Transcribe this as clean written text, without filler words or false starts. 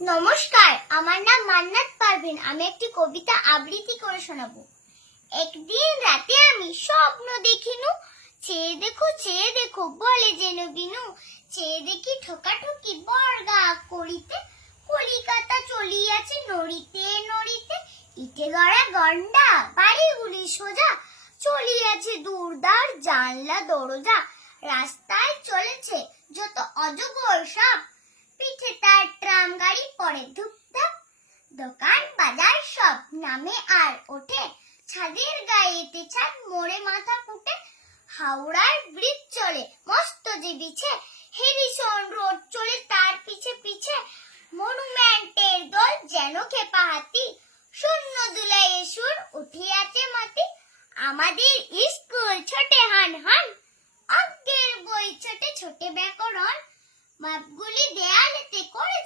নমস্কার, আমার নাম মান্নাত পারভিন। আমি একটি কবিতা আবৃত্তি করে শোনাবো। একদিন রাতে আমি স্বপ্ন দেখিনু, চেয়ে দেখো বলে যেন বিনু। চেয়ে দেখি ঠোকাঠুকি বর্গা করিতে, কলিকাতা চলিয়াছে নড়িতে নড়িতে। ইটে গড়া গন্ডা বাড়িগুলি সোজা, চলিয়াছে দুর্দার জানলা দরজা। রাস্তায় চলেছে যত অজগর সাপ, পিঠে তার ট্রাম গাড়ি পড়ে ধুপধাপ। দোকান বাজার সব নামে আর ওঠে, ছাদের গায়েতে ছাদ মোড়ে মাথা ফুটে। হাওড়ার ব্রিজ চলে মস্ত যে বিছে, হ্যারিসন রোড চলে তার পিছে পিছে। মনুমেন্টের দল যেন খেপা হাতি, শূন্য দুলাইয়ে সুর উঠিয়াছে মাটি। আমাদের স্কুল ছোটে হান হান, অজ্ঞের বই ছোটে ছোটে ব্যাকরণ। মাপগুলি দেয়ালেতে করেছে